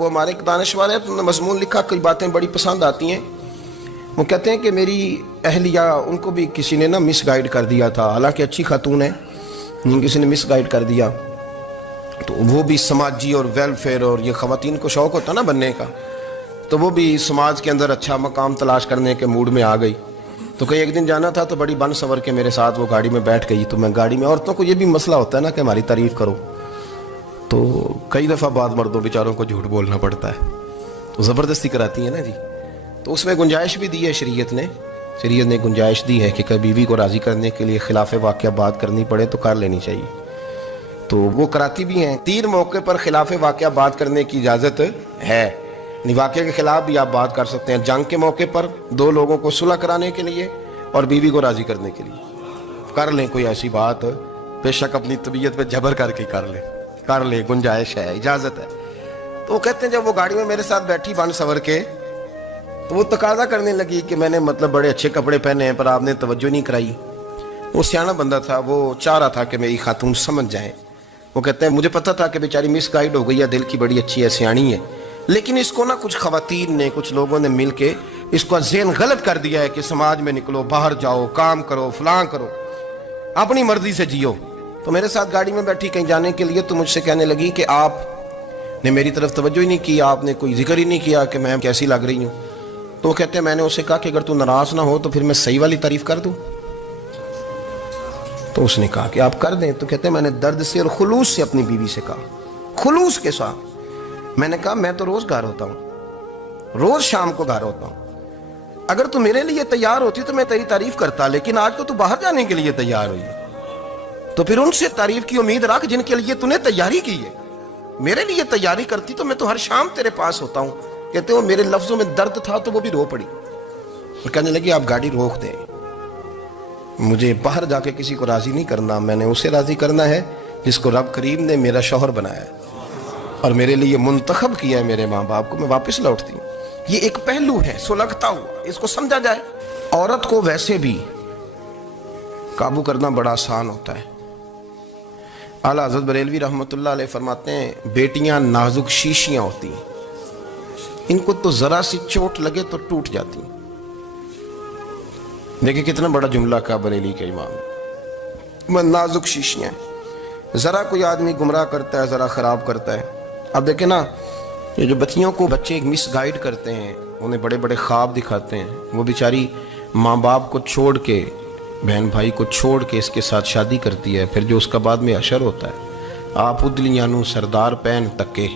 وہ ہمارے ایک دانشور ہے، تو انہوں نے مضمون لکھا، کئی باتیں بڑی پسند آتی ہیں. وہ کہتے ہیں کہ میری اہلیہ، ان کو بھی کسی نے مس گائیڈ کر دیا تھا، حالانکہ اچھی خاتون ہے، کسی نے مس گائیڈ کر دیا. تو وہ بھی سماجی اور ویلفیئر، اور یہ خواتین کو شوق ہوتا نا بننے کا، تو وہ بھی سماج کے اندر اچھا مقام تلاش کرنے کے موڈ میں آ گئی. تو کہیں ایک دن جانا تھا تو بڑی بن سور کے میرے ساتھ وہ گاڑی میں بیٹھ گئی. تو میں گاڑی میں، عورتوں کو یہ بھی مسئلہ ہوتا ہے نا کہ ہماری تعریف کرو، تو کئی دفعہ بعض مردوں بیچاروں کو جھوٹ بولنا پڑتا ہے، تو زبردستی کراتی ہیں نا جی. تو اس میں گنجائش بھی دی ہے شریعت نے گنجائش دی ہے کہ کبھی بیوی کو راضی کرنے کے لیے خلاف واقعہ بات کرنی پڑے تو کر لینی چاہیے. تو وہ کراتی بھی ہیں. 3 موقع پر خلاف واقعہ بات کرنے کی اجازت ہے، یعنی واقعہ کے خلاف بھی آپ بات کر سکتے ہیں. جنگ کے موقع پر 2 لوگوں کو صلح کرانے کے لیے اور بیوی کو راضی کرنے کے لیے کر لیں کوئی ایسی بات، بے شک اپنی طبیعت پہ جبر کر کے کر لیں، گنجائش ہے، اجازت ہے. تو وہ کہتے ہیں جب وہ گاڑی میں میرے ساتھ بیٹھی بن سور کے، تو وہ تقاضا کرنے لگی کہ میں نے بڑے اچھے کپڑے پہنے ہیں پر آپ نے توجہ نہیں کرائی. وہ سیاںا بندہ تھا، وہ چاہ رہا تھا کہ میری خاتون سمجھ جائیں. وہ کہتے ہیں مجھے پتا تھا کہ بیچاری مس گائیڈ ہو گئی ہے، دل کی بڑی اچھی ہے، سیاਣੀ ہے، لیکن اس کو کچھ خواتین نے، کچھ لوگوں نے مل کے اس کو ذہن غلط کر دیا ہے کہ سماج میں نکلو، باہر جاؤ، کام کرو، فلاں کرو، اپنی مرضی سے جیو. تو میرے ساتھ گاڑی میں بیٹھی کہیں جانے کے لیے، تو مجھ سے کہنے لگی کہ آپ نے میری طرف توجہ ہی نہیں کی، آپ نے کوئی ذکر ہی نہیں کیا کہ میں کیسی لگ رہی ہوں. تو وہ کہتے ہیں میں نے اسے کہا کہ اگر تو ناراض نہ ہو تو پھر میں صحیح والی تعریف کر دوں. تو اس نے کہا کہ آپ کر دیں. تو کہتے ہیں میں نے درد سے اور خلوص سے اپنی بیوی سے کہا، خلوص کے ساتھ میں نے کہا میں تو روز گھر ہوتا ہوں، روز شام کو گھر ہوتا ہوں، اگر تو میرے لیے تیار ہوتی تو میں تیری تعریف کرتا، لیکن آج تو باہر جانے کے لیے تیار ہوئی ہے، تو پھر ان سے تعریف کی امید رکھ جن کے لیے تو نے تیاری کی ہے. میرے لیے تیاری کرتی تو میں تو ہر شام تیرے پاس ہوتا ہوں. کہتے ہیں میرے لفظوں میں درد تھا تو وہ بھی رو پڑی. اور کہنے لگی آپ گاڑی روک دیں، مجھے باہر جا کے کسی کو راضی نہیں کرنا، میں نے اسے راضی کرنا ہے جس کو رب کریم نے میرا شوہر بنایا ہے اور میرے لیے منتخب کیا ہے میرے ماں باپ کو. میں واپس لوٹتی ہوں. یہ ایک پہلو ہے سلگتا ہوا، اس کو سمجھا جائے. عورت کو ویسے بھی قابو کرنا بڑا آسان ہوتا ہے. اعلیٰ حضرت بریلوی رحمۃ اللہ علیہ فرماتے ہیں بیٹیاں نازک شیشیاں ہوتی ہیں، ان کو تو ذرا سی چوٹ لگے تو ٹوٹ جاتی ہیں. دیکھیں کتنا بڑا جملہ کا بریلی کے امام، نازک شیشیاں، ذرا کوئی آدمی گمراہ کرتا ہے، ذرا خراب کرتا ہے. اب دیکھیں نا، یہ جو بچیوں کو بچے مس گائیڈ کرتے ہیں، انہیں بڑے بڑے خواب دکھاتے ہیں، وہ بیچاری ماں باپ کو چھوڑ کے، بہن بھائی کو چھوڑ کے اس کے ساتھ شادی کرتی ہے. پھر جو اس کا بعد میں حشر ہوتا ہے، آپ ادلیاں نو سردار پہن تکے